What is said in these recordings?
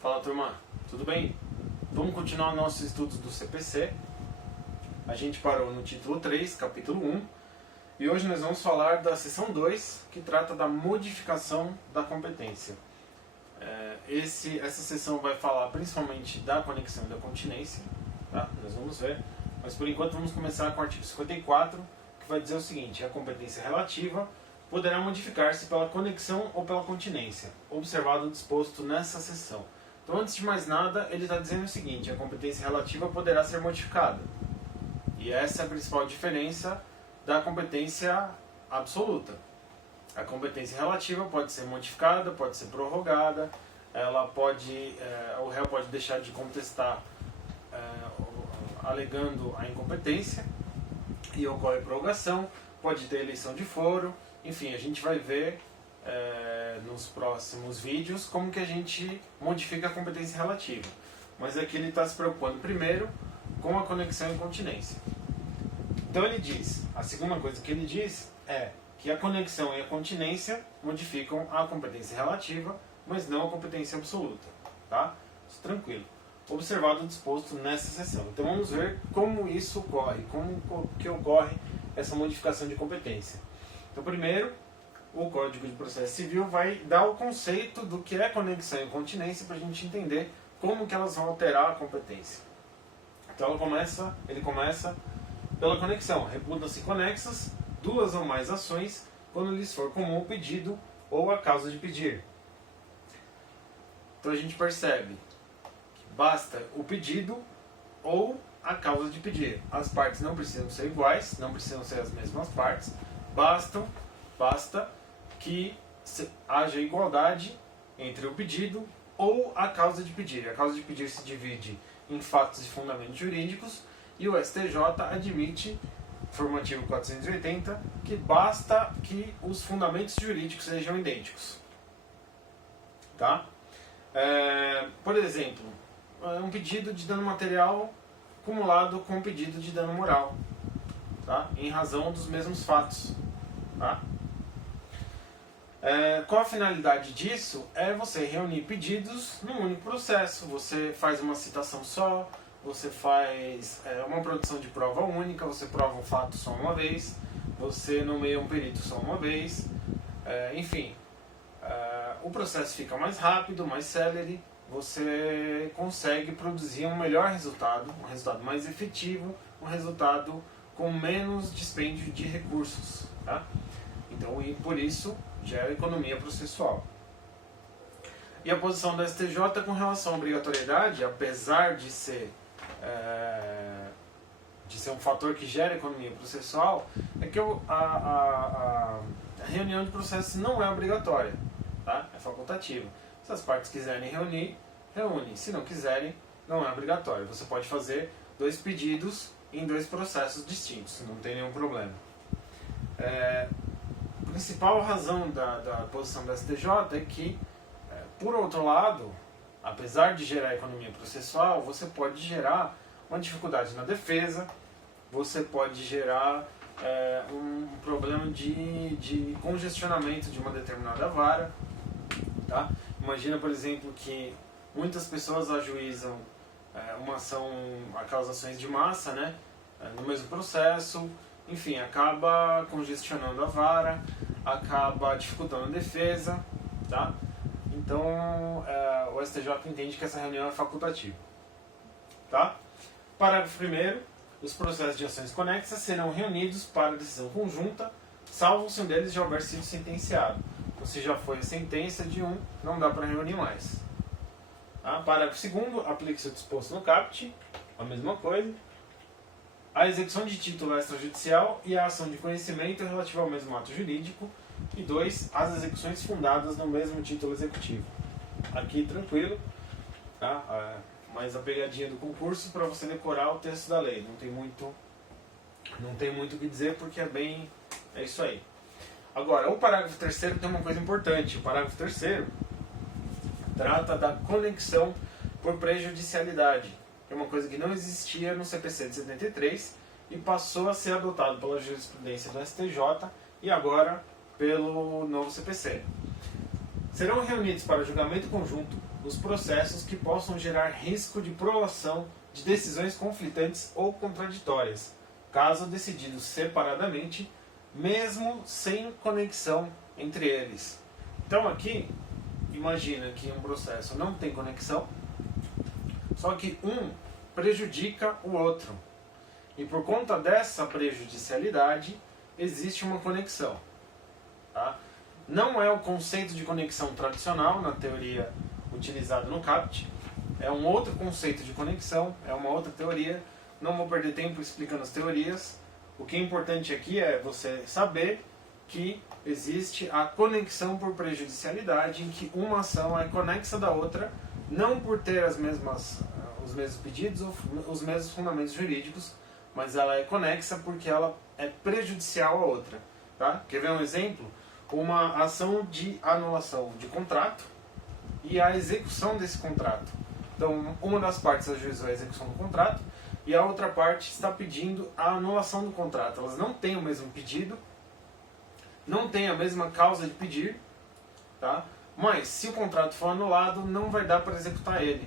Fala, turma, tudo bem? Vamos continuar nossos estudos do CPC. A gente parou no título 3, capítulo 1, e hoje nós vamos falar da seção 2, que trata da modificação da competência. Essa seção vai falar principalmente da conexão e da continência, tá? Nós vamos ver, mas por enquanto vamos começar com o artigo 54, que vai dizer o seguinte: a competência relativa poderá modificar-se pela conexão ou pela continência, observado o disposto nessa seção. Então, antes de mais nada, ele está dizendo o seguinte: a competência relativa poderá ser modificada. E essa é a principal diferença da competência absoluta. A competência relativa pode ser modificada, pode ser prorrogada, o réu pode deixar de contestar alegando a incompetência e ocorre prorrogação, pode ter eleição de foro, enfim, a gente vai ver nos próximos vídeos como que a gente modifica a competência relativa. Mas aqui ele está se preocupando primeiro com a conexão e continência. Então ele diz, a segunda coisa que ele diz é que a conexão e a continência modificam a competência relativa, mas não a competência absoluta, tá? Isso, tranquilo. Observado o disposto nessa seção. Então vamos ver como isso ocorre, como que ocorre essa modificação de competência. Então primeiro, o Código de Processo Civil vai dar o conceito do que é conexão e continência para a gente entender como que elas vão alterar a competência. Então ele começa pela conexão. Reputam-se conexas duas ou mais ações quando lhes for comum o pedido ou a causa de pedir. Então a gente percebe que basta o pedido ou a causa de pedir. As partes não precisam ser iguais, não precisam ser as mesmas partes, basta que haja igualdade entre o pedido ou a causa de pedir. A causa de pedir se divide em fatos e fundamentos jurídicos e o STJ admite, formativo 480, que basta que os fundamentos jurídicos sejam idênticos. Tá? Por exemplo, um pedido de dano material cumulado com um pedido de dano moral, tá? Em razão dos mesmos fatos. Tá? Qual a finalidade disso? É você reunir pedidos num único processo. Você faz uma citação só, você faz uma produção de prova única, você prova um fato só uma vez, você nomeia um perito só uma vez, enfim. O processo fica mais rápido, mais célere, você consegue produzir um melhor resultado, um resultado mais efetivo, um resultado com menos dispêndio de recursos. Tá? Então, e por isso, gera economia processual. E a posição da STJ com relação à obrigatoriedade, apesar de ser um fator que gera economia processual, é que a reunião de processos não é obrigatória, tá? É facultativa. Se as partes quiserem reunir, reúnem. Se não quiserem, não é obrigatório. Você pode fazer dois pedidos em dois processos distintos, não tem nenhum problema. A principal razão da posição da STJ é que, por outro lado, apesar de gerar economia processual, você pode gerar uma dificuldade na defesa, você pode gerar um problema de congestionamento de uma determinada vara. Tá? Imagina, por exemplo, que muitas pessoas ajuizam aquelas ações de massa, né, no mesmo processo, enfim, acaba congestionando a vara, acaba dificultando a defesa, tá? Então, o STJ entende que essa reunião é facultativa. Tá? Parágrafo 1º. Os processos de ações conexas serão reunidos para decisão conjunta, salvo se um deles já houver sido sentenciado. Então, se já foi a sentença de um, não dá para reunir mais. Tá? Parágrafo 2º. Aplica-se o disposto no caput, a mesma coisa. A execução de título extrajudicial e a ação de conhecimento relativa ao mesmo ato jurídico. E 2. As execuções fundadas no mesmo título executivo. Aqui tranquilo, tá? Mas a pegadinha do concurso para você decorar o texto da lei. Não tem muito o que dizer porque é isso aí. Agora, o parágrafo 3º tem uma coisa importante. O parágrafo 3º trata da conexão por prejudicialidade, que é uma coisa que não existia no CPC de 73 e passou a ser adotado pela jurisprudência do STJ e agora pelo novo CPC. Serão reunidos para julgamento conjunto os processos que possam gerar risco de prolação de decisões conflitantes ou contraditórias, caso decididos separadamente, mesmo sem conexão entre eles. Então aqui, imagina que um processo não tem conexão, só que um prejudica o outro. E por conta dessa prejudicialidade, existe uma conexão. Tá? Não é o conceito de conexão tradicional na teoria utilizada no CAPT, é um outro conceito de conexão, é uma outra teoria. Não vou perder tempo explicando as teorias. O que é importante aqui é você saber que existe a conexão por prejudicialidade, em que uma ação é conexa da outra, não por ter os mesmos pedidos ou os mesmos fundamentos jurídicos, mas ela é conexa porque ela é prejudicial à outra. Tá? Quer ver um exemplo? Uma ação de anulação de contrato e a execução desse contrato. Então, uma das partes ajuizou a execução do contrato e a outra parte está pedindo a anulação do contrato. Elas não têm o mesmo pedido, não têm a mesma causa de pedir, tá? Mas se o contrato for anulado, não vai dar para executar ele.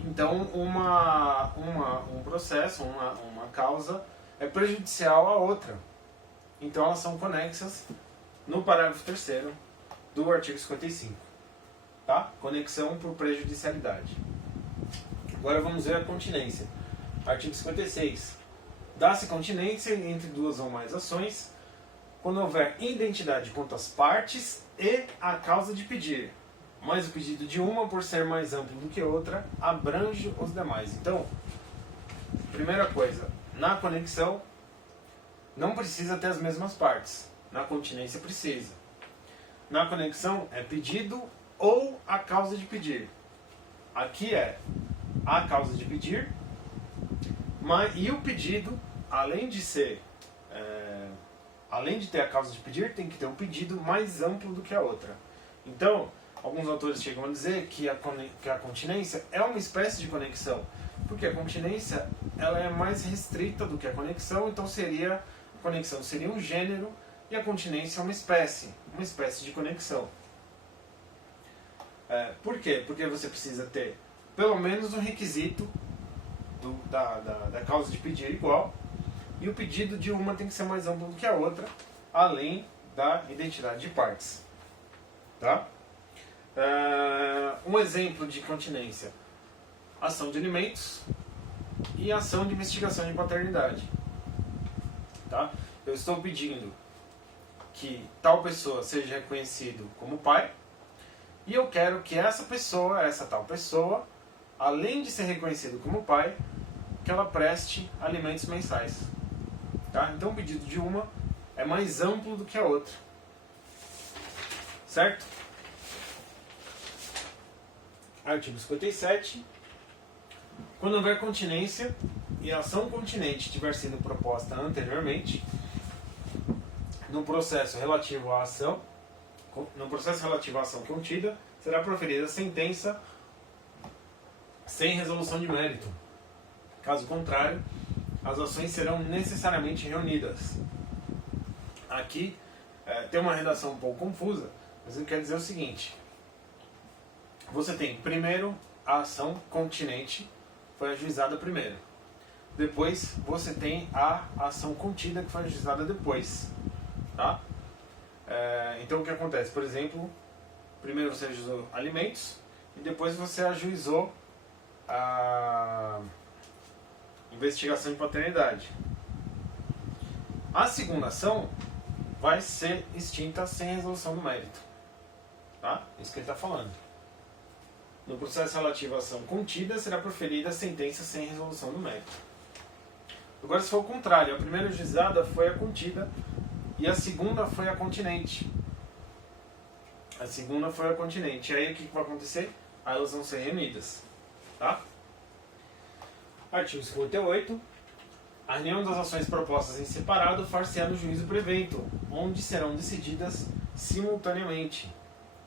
Então, um processo, uma causa é prejudicial à outra. Então, elas são conexas no parágrafo 3º do artigo 55. Tá? Conexão por prejudicialidade. Agora vamos ver a continência. Artigo 56. Dá-se continência entre duas ou mais ações quando houver identidade quanto às partes e a causa de pedir, mas o pedido de uma, por ser mais amplo do que outra, abrange os demais. Então, primeira coisa, na conexão não precisa ter as mesmas partes. Na continência precisa. Na conexão é pedido ou a causa de pedir. Aqui é a causa de pedir, e o pedido, além de ter a causa de pedir, tem que ter um pedido mais amplo do que a outra. Então, alguns autores chegam a dizer que a continência é uma espécie de conexão, porque a continência ela é mais restrita do que a conexão, então a conexão seria um gênero e a continência é uma espécie de conexão. Por quê? Porque você precisa ter pelo menos um requisito da causa de pedir igual, e o pedido de uma tem que ser mais amplo do que a outra, além da identidade de partes. Tá? Um exemplo de continência: ação de alimentos e ação de investigação de paternidade. Tá? Eu estou pedindo que tal pessoa seja reconhecido como pai, e eu quero que essa tal pessoa, além de ser reconhecido como pai, que ela preste alimentos mensais. Tá? Então o pedido de uma é mais amplo do que a outra. Certo? Artigo 57. Quando houver continência e a ação continente tiver sido proposta anteriormente, no processo relativo à ação contida, será proferida sentença sem resolução de mérito. Caso contrário, as ações serão necessariamente reunidas. Aqui tem uma redação um pouco confusa, mas ele quer dizer o seguinte: você tem primeiro a ação continente, foi ajuizada primeiro. Depois você tem a ação contida, que foi ajuizada depois. Tá? Então o que acontece? Por exemplo, primeiro você ajuizou alimentos e depois você ajuizou a investigação de paternidade. A segunda ação vai ser extinta sem resolução do mérito. Tá? Isso que ele está falando. No processo relativo à ação contida, será proferida a sentença sem resolução do mérito. Agora, se for o contrário, a primeira ajuizada foi a contida e a segunda foi a continente. A segunda foi a continente. E aí o que vai acontecer? Aí elas vão ser reunidas. Tá? Artigo 58. A reunião das ações propostas em separado far-se-á no juízo prevento, onde serão decididas simultaneamente.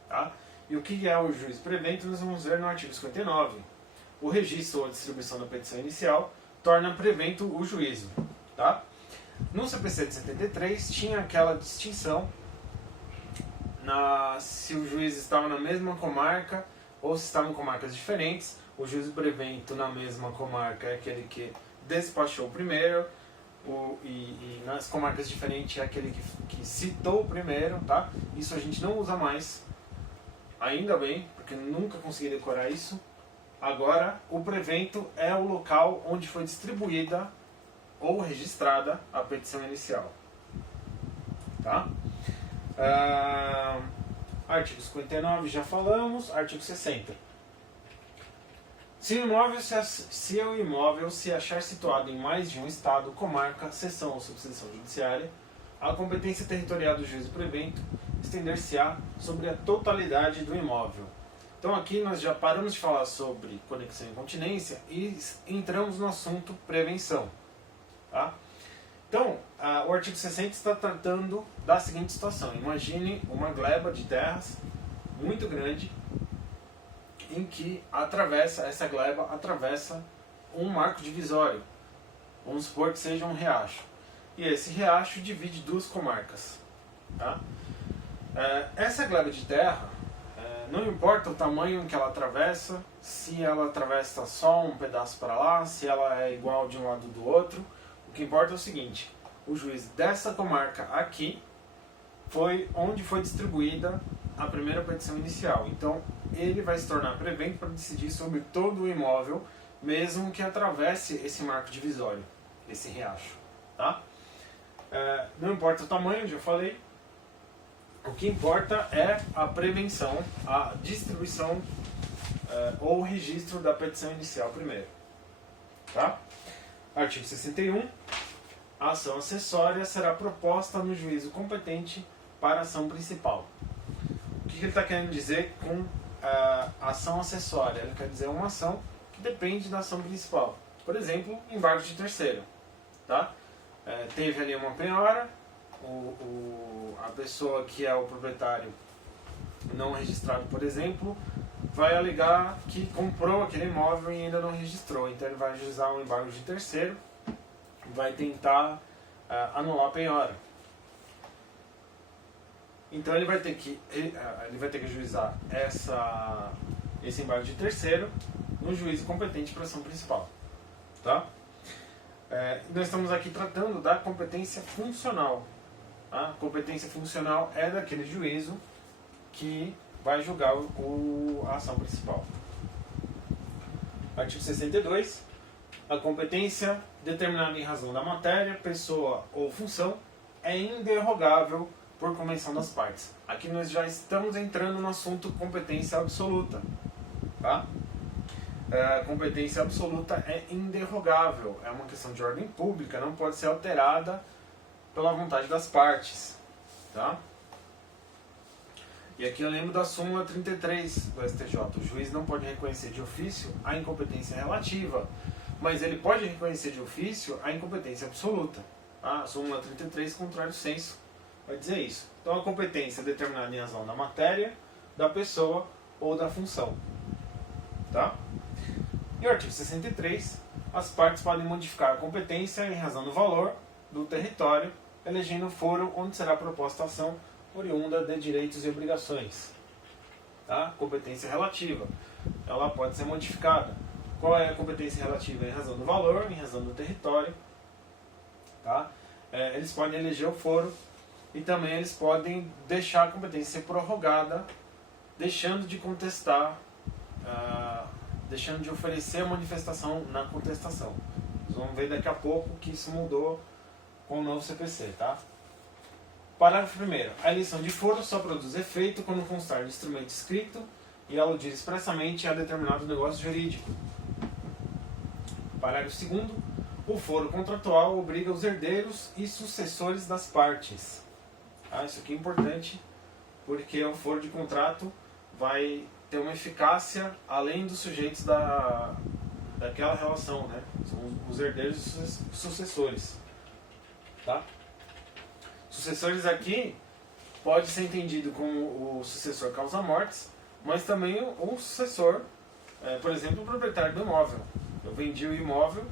Tá? E o que é o juízo prevento nós vamos ver no artigo 59. O registro ou a distribuição da petição inicial torna prevento o juízo. Tá? No CPC de 73 tinha aquela distinção se o juiz estava na mesma comarca ou se estavam comarcas diferentes. O juiz do prevento na mesma comarca é aquele que despachou primeiro, e nas comarcas diferentes é aquele que citou primeiro, tá? Isso a gente não usa mais, ainda bem, porque nunca consegui decorar isso. Agora, o prevento é o local onde foi distribuída ou registrada a petição inicial, tá? Artigo 59 já falamos. Artigo 60. Se o imóvel se achar situado em mais de um estado, comarca, seção ou subseção judiciária, a competência territorial do juiz do prevento estender-se-á sobre a totalidade do imóvel. Então aqui nós já paramos de falar sobre conexão e incontinência e entramos no assunto prevenção. Tá? Então, o artigo 60 está tratando da seguinte situação. Imagine uma gleba de terras muito grande em que essa gleba atravessa um marco divisório. Vamos supor que seja um riacho. E esse riacho divide duas comarcas. Tá? Essa gleba de terra, não importa o tamanho que ela atravessa, se ela atravessa só um pedaço para lá, se ela é igual de um lado do outro, o que importa é o seguinte: o juiz dessa comarca aqui foi onde foi distribuída a primeira petição inicial. Então, ele vai se tornar prevento para decidir sobre todo o imóvel, mesmo que atravesse esse marco divisório, esse riacho. Tá? Não importa o tamanho, já falei. O que importa é a prevenção, a distribuição ou registro da petição inicial primeiro. Tá? Artigo 61. A ação acessória será proposta no juízo competente para a ação principal. O que ele está querendo dizer com ação acessória? Ele quer dizer uma ação que depende da ação principal. Por exemplo, embargo de terceiro. Tá? Teve ali uma penhora, a pessoa que é o proprietário não registrado, por exemplo, vai alegar que comprou aquele imóvel e ainda não registrou. Então ele vai ajuizar um embargo de terceiro, vai tentar anular a penhora. Então ele vai ter que ajuizar esse embargo de terceiro no juízo competente para a ação principal. Tá? Nós estamos aqui tratando da competência funcional. A competência funcional é daquele juízo que vai julgar a ação principal. Artigo 62. A competência determinada em razão da matéria, pessoa ou função é inderrogável por convenção das partes. Aqui nós já estamos entrando no assunto competência absoluta. Tá? A competência absoluta é inderrogável. É uma questão de ordem pública, não pode ser alterada pela vontade das partes. Tá? E aqui eu lembro da súmula 33 do STJ. O juiz não pode reconhecer de ofício a incompetência relativa, mas ele pode reconhecer de ofício a incompetência absoluta. Tá? A súmula 33, contrário senso, vai dizer isso. Então a competência é determinada em razão da matéria, da pessoa ou da função. Tá? E o artigo 63, as partes podem modificar a competência em razão do valor do território, elegendo o foro onde será proposta a ação oriunda de direitos e obrigações. Tá? Competência relativa. Ela pode ser modificada. Qual é a competência relativa? Em razão do valor, em razão do território. Tá? Eles podem eleger o foro e também eles podem deixar a competência ser prorrogada, deixando de contestar, deixando de oferecer a manifestação na contestação. Nós vamos ver daqui a pouco que isso mudou com o novo CPC. Tá? Parágrafo 1º. A eleição de foro só produz efeito quando constar no instrumento escrito e aludir expressamente a determinado negócio jurídico. Parágrafo 2º. O foro contratual obriga os herdeiros e sucessores das partes. Isso aqui é importante, porque o foro de contrato vai ter uma eficácia além dos sujeitos daquela relação, né? São os herdeiros e sucessores. Tá? Sucessores aqui pode ser entendido como o sucessor causa-mortes, mas também o sucessor, por exemplo, o proprietário do imóvel. Eu vendi o imóvel,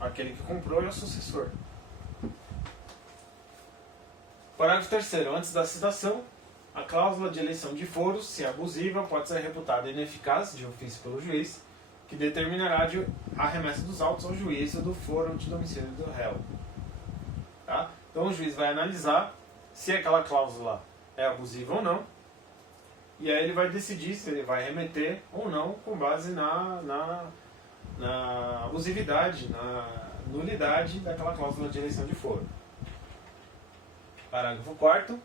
aquele que comprou é o sucessor. Parágrafo 3º. Antes da citação, A cláusula de eleição de foro, se abusiva, pode ser reputada ineficaz de ofício pelo juiz, que determinará a remessa dos autos ao juízo do foro de domicílio do réu. Tá? Então o juiz vai analisar se aquela cláusula é abusiva ou não, e aí ele vai decidir se ele vai remeter ou não com base na abusividade, na nulidade daquela cláusula de eleição de foro. Parágrafo 4º.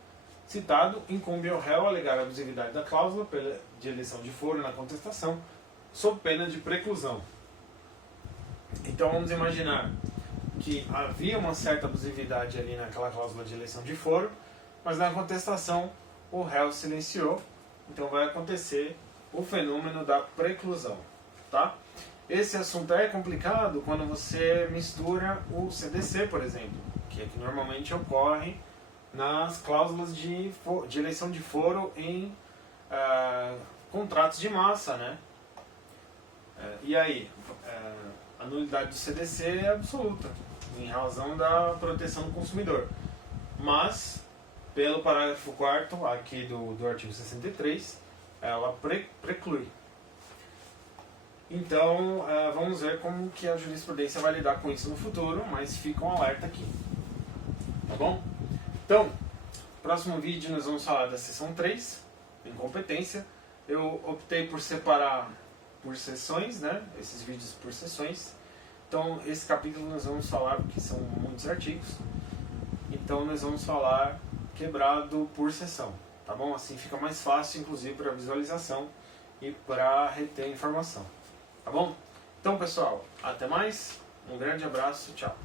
Citado, incumbe ao réu alegar a abusividade da cláusula de eleição de foro na contestação, sob pena de preclusão. Então vamos imaginar que havia uma certa abusividade ali naquela cláusula de eleição de foro, mas na contestação o réu silenciou, então vai acontecer o fenômeno da preclusão. Tá? Esse assunto é complicado quando você mistura o CDC, por exemplo, que é que normalmente ocorre nas cláusulas de eleição de foro em contratos de massa, né? E aí, a nulidade do CDC é absoluta, em razão da proteção do consumidor. Mas, pelo parágrafo 4º aqui do artigo 63, ela preclui. Então, vamos ver como que a jurisprudência vai lidar com isso no futuro, mas fica um alerta aqui. Tá bom? Então, próximo vídeo nós vamos falar da seção 3, incompetência. Eu optei por separar por sessões, né? Esses vídeos por sessões. Então, esse capítulo nós vamos falar, porque são muitos artigos, então nós vamos falar quebrado por sessão, tá bom? Assim fica mais fácil, inclusive, para visualização e para reter informação, tá bom? Então, pessoal, até mais, um grande abraço, tchau!